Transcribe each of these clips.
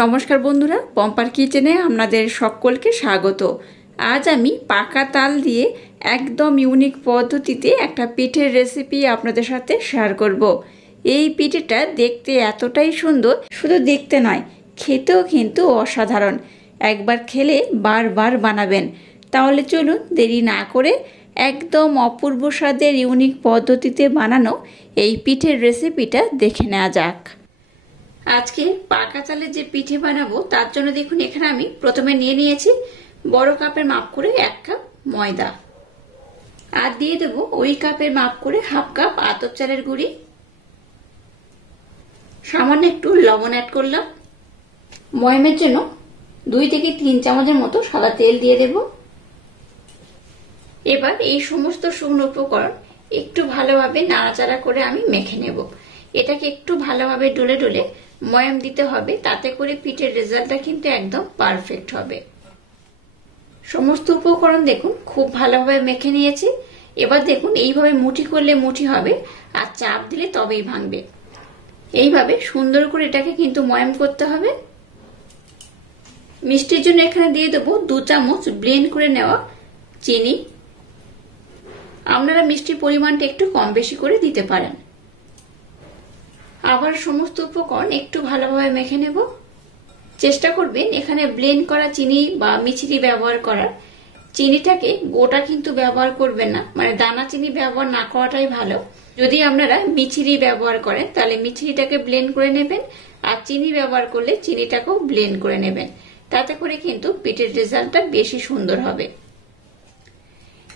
নমস্কার বন্ধুরা, পম্পার কিচেনে আপনাদের সকলকে স্বাগত। আজ আমি পাকা তাল দিয়ে একদম ইউনিক পদ্ধতিতে একটা পিঠের রেসিপি আপনাদের সাথে শেয়ার করব। এই পিঠেটা দেখতে এতটাই সুন্দর, শুধু দেখতে নয়, খেতেও কিন্তু অসাধারণ। একবার খেলে বারবার বানাবেন। তাহলে চলুন দেরি না করে একদম অপূর্ব স্বাদের ইউনিক পদ্ধতিতে বানানো এই পিঠের রেসিপিটা দেখে নেওয়া যাক। আজকে পাকা চালের যে পিঠে বানাবো তার জন্য দেখুন এখানে আমি প্রথমে নিয়ে নিয়েছি বড় কাপের মাপ করে 1 কাপ ময়দা, আর দিয়ে দেবো ওই কাপের মাপ করে হাফ কাপ আতপ চালের গুঁড়ি, সামান্য একটু লবণ অ্যাড করলাম, ময়মের জন্য 2 থেকে 3 চামচের মতো সাদা তেল দিয়ে দেব। এবার এই সমস্ত শুকনো উপকরণ একটু ভালোভাবে নাড়াচাড়া করে আমি মেখে নেব। এটাকে একটু ভালোভাবে ডলে ডলে ময়াম দিতে হবে, তাতে করে পিঠের রেজাল্টটা কিন্তু একদম পারফেক্ট হবে। সমস্ত উপকরণ দেখুন খুব ভালোভাবে মেখে নিয়েছি। এবার দেখুন এইভাবে মুঠি করলে মুঠি হবে, আর চাপ দিলে তবেই ভাঙবে। এইভাবে সুন্দর করে এটাকে কিন্তু ময়াম করতে হবে। মিষ্টির জন্য এখানে দিয়ে দেবো 2 চামচ ব্লেন্ড করে নেওয়া চিনি। আপনারা মিষ্টির পরিমাণটা একটু কম বেশি করে দিতে পারেন। আবার সমস্ত উপকরণ একটু ভালোভাবে মেখে নেব। চেষ্টা করবেন এখানে ব্লেন্ড করা চিনি বা মিছরি ব্যবহার করার। চিনিটাকে গোটা কিন্তু ব্যবহার করবেন না, মানে দানা চিনি ব্যবহার না করাটাই ভালো। যদি আপনারা মিছরি ব্যবহার করেন তাহলে মিছরিটাকে ব্লেন্ড করে নেবেন, আর চিনি ব্যবহার করলে চিনিটাকেও ব্লেন্ড করে নেবেন। তাতে করে কিন্তু পিঠের রেজাল্টটা বেশি সুন্দর হবে।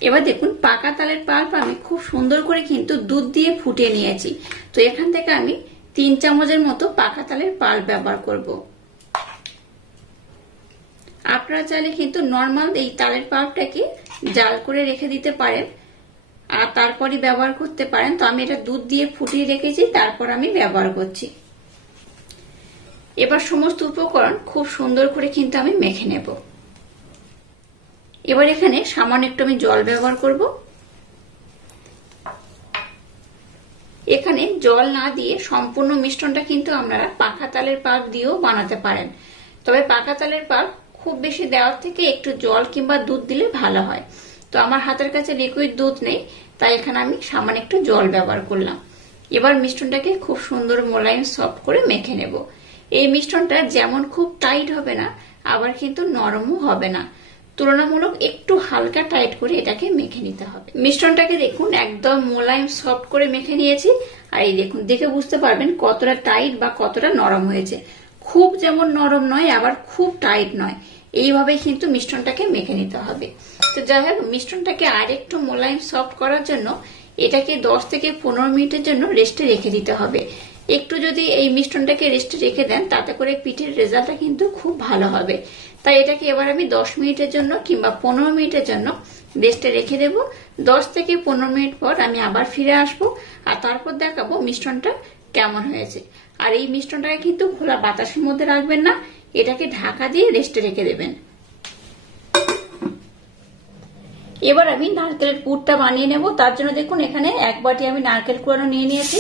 এবার দেখুন পাকা তালের পাল্প আমি খুব সুন্দর করে কিন্তু দুধ দিয়ে ফুটিয়ে নিয়েছি। তো এখান থেকে আমি 3 চামচের মতো পাকা তালের পাল্প ব্যবহার করব। আপনারা চাইলে কিন্তু নর্মাল এই তালের পাল্পটাকে জাল করে রেখে দিতে পারেন, আর তারপরই ব্যবহার করতে পারেন। তো আমি এটা দুধ দিয়ে ফুটিয়ে রেখেছি, তারপর আমি ব্যবহার করছি। এবার সমস্ত উপকরণ খুব সুন্দর করে কিন্তু আমি মেখে নেব। এবার এখানে সামান্য একটু আমি জল ব্যবহার করব। এখানে জল না দিয়ে সম্পূর্ণ মিশ্রণটা কিন্তু আপনারা পাকা তালের পাল্প দিয়েও বানাতে পারেন। তবে পাকা তালের পাল্প খুব বেশি দেওয়ার থেকে একটু জল কিংবা দুধ দিলে ভালো হয়। তো আমার হাতের কাছে লিকুইড দুধ নেই, তাই এখানে আমি সামান্য একটু জল ব্যবহার করলাম। এবার মিশ্রণটাকে খুব সুন্দর মোলায়েম সফট করে মেখে নেব। এই মিশ্রণটা যেমন খুব টাইট হবে না, আবার কিন্তু নরমও হবে না, তুলনামূলক একটু হালকা টাইট করে এটাকে মেখে নিতে হবে। মিশ্রণটাকে দেখুন একদম মোলায়েম সফট করে মেখে নিয়েছি। আর এই দেখুন, দেখে বুঝতে পারবেন কতটা টাইট বা কতটা নরম হয়েছে। খুব যেমন নরম নয়, আবার খুব টাইট নয়, এইভাবে কিন্তু মিশ্রণটাকে মেখে নিতে হবে। তো যাই হোক, মিশ্রণটাকে আর একটু মোলায়েম সফট করার জন্য এটাকে 10 থেকে 15 মিনিটের জন্য রেস্টে রেখে দিতে হবে। একটু যদি এই মিশ্রণটাকে রেস্টে রেখে দেন, তাতে করে পিঠের রেজাল্টটা কিন্তু খুব ভালো হবে। তাই এটাকে এবার আমি 10 মিনিটের জন্য কিংবা 15 মিনিটের জন্য রেস্টে রেখে দেব। 10 থেকে 15 মিনিট পর আমি আবার ফিরে আসবো, আর তারপর দেখাবো মিশ্রণটা কেমন হয়েছে। আর এই মিশ্রণটাকে কিন্তু খোলা বাতাসের মধ্যে রাখবেন না, এটাকে ঢাকা দিয়ে রেস্টে রেখে দেবেন। এবার আমি নারকেলের পুরটা বানিয়ে নেব। তার জন্য দেখুন এখানে 1 বাটি আমি নারকেল কুড়ানো নিয়ে নিয়েছি,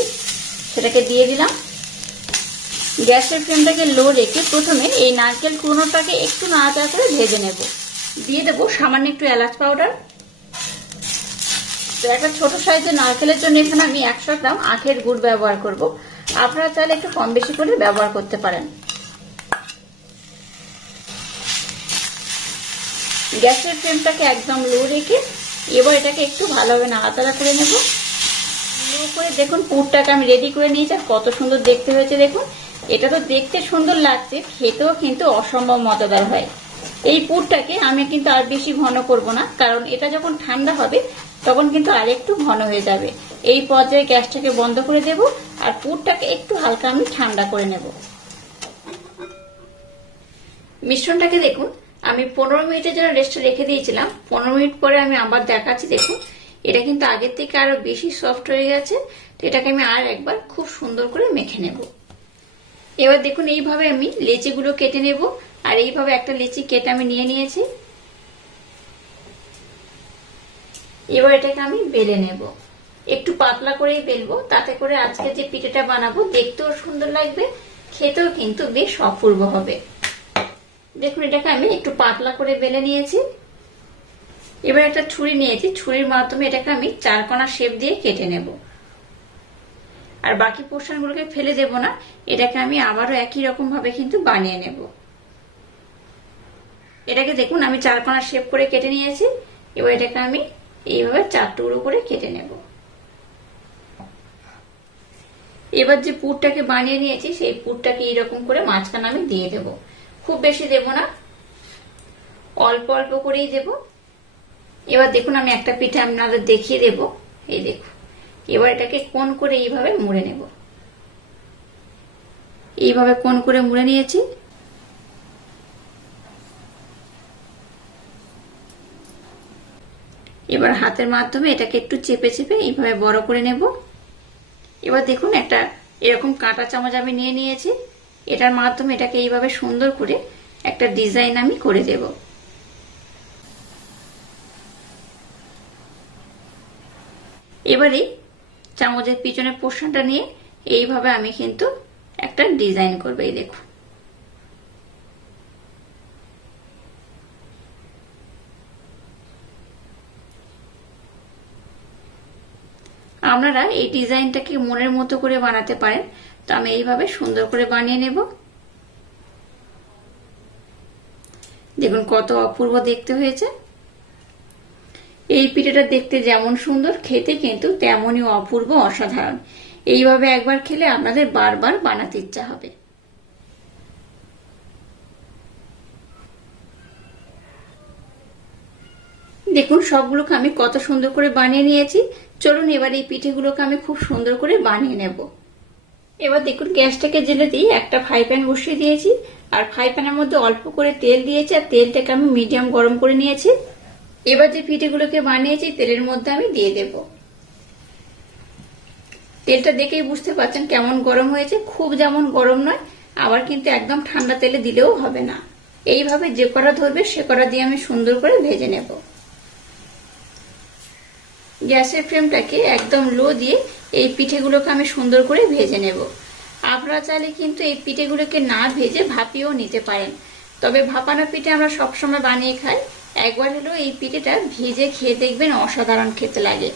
সেটাকে দিয়ে দিলাম। গ্যাসের ফ্লেমটাকে লো রেখে প্রথমে এই নারকেল কুড়োনোটাকে একটু নাড়াচাড়া করে ভেজে নেব। দিয়ে দেবো সামান্য একটু এলাচ পাউডার। তো একটা ছোট সাইজের নারকেলের জন্য এখানে আমি 100 গ্রাম আখের গুড় ব্যবহার করব। আপনারা চাইলে একটু কম বেশি করে ব্যবহার করতে পারেন। গ্যাসের ফ্লেমটাকে একদম লো রেখে এবার এটাকে একটু ভালোভাবে নাড়াচাড়া করে নেব। লো করে দেখুন পুরটাকে আমি রেডি করে নিয়েছি, আর কত সুন্দর দেখতে হয়েছে দেখুন। এটা তো দেখতে সুন্দর লাগছে, খেতেও কিন্তু অসম্ভব মজাদার হয়। এই পুরটাকে আমি কিন্তু আর বেশি ঘন করব না, কারণ এটা যখন ঠান্ডা হবে তখন কিন্তু আর একটু ঘন হয়ে যাবে। এই পর্যায়ে গ্যাসটাকে বন্ধ করে দেব, আর পুরটাকে একটু হালকা আমি ঠান্ডা করে নেব। মিশ্রণটাকে দেখুন আমি 15 মিনিটের জন্য রেস্টে রেখে দিয়েছিলাম। 15 মিনিট পরে আমি আবার দেখাচ্ছি। দেখুন এটা কিন্তু আগের থেকে আরো বেশি সফট হয়ে গেছে। তো এটাকে আমি আর একবার খুব সুন্দর করে মেখে নেব। এবার দেখুন এইভাবে আমি লেচিগুলো কেটে নেব, আর এইভাবে একটা লেচি কেটে আমি নিয়ে নিয়েছি। এবার এটাকে আমি বেলে নেব। একটু পাতলা করেই বেলবো, তাতে করে আজকে যে পিঠেটা বানাবো দেখতেও সুন্দর লাগবে, খেতেও কিন্তু বেশ অপূর্ব হবে। দেখুন এটাকে আমি একটু পাতলা করে বেলে নিয়েছি। এবার একটা ছুরি নিয়েছি, ছুরির মাধ্যমে এটাকে আমি 4 কোণা শেপ দিয়ে কেটে নেব। আর বাকি পোর্শনগুলোকে ফেলে দেব না, এটাকে আমি আবারও একই রকম ভাবে কিন্তু বানিয়ে নেব। এটাকে দেখুন আমি 4 কোণা শেপ করে কেটে নিয়েছি। এবার এটাকে আমি এইভাবে 4 টুকরো করে কেটে নেব। এবার যে পুরটাকে বানিয়ে নিয়েছি সেই পুরটাকে এইরকম করে মাঝখানে আমি দিয়ে দেব। খুব বেশি দেব না, অল্প অল্প করেই দেব। এবার দেখুন আমি একটা পিঠে আপনাদের দেখিয়ে দেব। এই দেখুন, এবার এটাকে কোণ করে এইভাবে মুড়ে নেব। এইভাবে কোণ করে মুড়ে নিয়েছি। এবার হাতের মাধ্যমে এটাকে একটু চেপে চেপে এইভাবে বড় করে নেব। এবার দেখুন একটা এরকম কাঁটা চামচ আমি নিয়ে নিয়েছি, এটার মাধ্যমে এটাকে এইভাবে সুন্দর করে একটা ডিজাইন আমি করে দেব। এবারে চামচের পিছনের পোর্শনটা নিয়ে এইভাবে আমি কিন্তু একটা ডিজাইন করব। এই দেখুন, আপনারা এই ডিজাইনটাকে মনের মতো করে বানাতে পারেন। তো আমি এইভাবে সুন্দর করে বানিয়ে নেব। দেখুন কত অপূর্ব দেখতে হয়েছে। এই পিঠেটা দেখতে যেমন সুন্দর, খেতে কিন্তু তেমনই অপূর্ব, অসাধারণ। এইভাবে একবার খেলে আপনাদের বারবার বানাতে ইচ্ছা হবে। দেখুন সবগুলোকে আমি কত সুন্দর করে বানিয়ে নিয়েছি। চলুন এবার এই পিঠেগুলোকে আমি খুব সুন্দর করে বানিয়ে নেব। এবার দেখুন গ্যাসটাকে জেলে দিয়ে একটা ফ্রাই প্যান বসিয়ে দিয়েছি, আর ফ্রাই প্যানের মধ্যে অল্প করে তেল দিয়েছি, আর তেলটাকে আমি মিডিয়াম গরম করে নিয়েছি। এবার যে পিঠেগুলোকে বানিয়েছি তেলের মধ্যে আমি দিয়ে দেব। তেলটা দেখেই বুঝতে পারছেন কেমন গরম হয়েছে। খুব যেমন গরম নয়, আবার কিন্তু একদম ঠান্ডা তেলে দিলেও হবে না। এইভাবে যে কড়া ধরবে সে কড়া দিয়ে আমি সুন্দর করে ভেজে নেব। গ্যাসের ফ্লেমটাকে একদম লো দিয়ে এই পিঠেগুলোকে আমি সুন্দর করে ভেজে নেব। আপনারা চাইলে কিন্তু এই পিঠেগুলোকে না ভেজে ভাপিয়েও নিতে পারেন, তবে ভাপানো পিঠে আমরা সবসময় বানিয়ে খাই। একবার হলেও এই পিঠেটা ভেজে খেয়ে দেখবেন, অসাধারণ খেতে লাগে।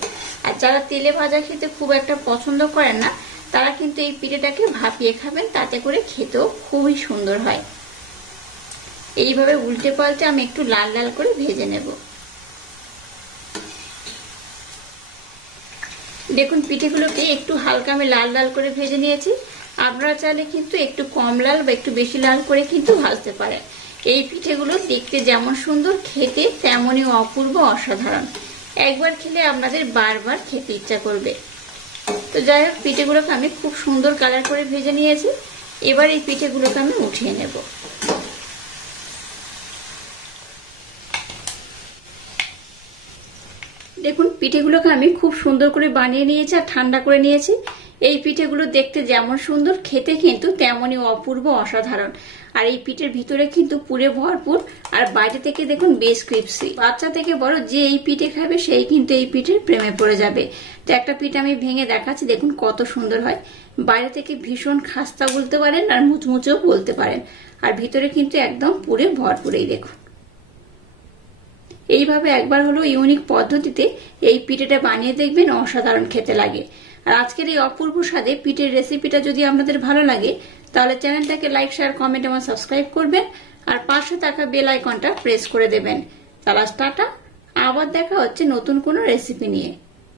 আর যারা তেলে ভাজা খেতে খুব একটা পছন্দ করেন না, তারা কিন্তু এই পিঠেটাকে ভাপিয়ে খাবেন, তাতে করে খেতেও খুবই সুন্দর হয়। এইভাবে উল্টে পাল্টে আমি একটু লাল লাল করে ভেজে নেব। দেখুন পিঠেগুলোকে একটু হালকা আমি লাল লাল করে ভেজে নিয়েছি। আপনারা চাইলে কিন্তু একটু কম লাল বা একটু বেশি লাল করে কিন্তু ভাজতে পারেন। এই পিঠেগুলো দেখতে যেমন সুন্দর, খেতে তেমনই অপূর্ব, অসাধারণ। একবার খেলে আপনাদের বারবার খেতে ইচ্ছা করবে। তো যাই হোক, পিঠেগুলোকে আমি খুব সুন্দর কালার করে ভেজে নিয়েছি। এবার এই পিঠেগুলোকে আমি উঠিয়ে নেব। দেখুন পিঠেগুলোকে আমি খুব সুন্দর করে বানিয়ে নিয়েছি আর ঠান্ডা করে নিয়েছি। এই পিঠেগুলো দেখতে যেমন সুন্দর, খেতে কিন্তু তেমনই অপূর্ব, অসাধারণ। আর এই পিঠের ভিতরে কিন্তু পুরে ভরপুর, আর বাইরে থেকে দেখুন বেশ ক্রিপসি। বাচ্চা থেকে বড় যে এই পিঠে খাবে সেই কিন্তু এই পিঠের প্রেমে পড়ে যাবে। তো একটা পিঠে আমি ভেঙে দেখাচ্ছি, দেখুন কত সুন্দর হয়। বাইরে থেকে ভীষণ খাস্তা বলতে পারেন আর মুচমুচেও বলতে পারেন, আর ভিতরে কিন্তু একদম পুরে ভরপুরেই। দেখুন এইভাবে একবার হলো ইউনিক পদ্ধতিতে এই পিঠেটা বানিয়ে দেখবেন, অসাধারণ খেতে লাগে। আর আজকের এই অপূর্ব স্বাদে পিঠের রেসিপিটা যদি আপনাদের ভালো লাগে, তাহলে চ্যানেলটাকে লাইক, শেয়ার, কমেন্ট এবং সাবস্ক্রাইব করবেন, আর পাশে থাকা বেল আইকনটা প্রেস করে দেবেন। তাহলে টাটা, আবার দেখা হচ্ছে নতুন কোনো রেসিপি নিয়ে।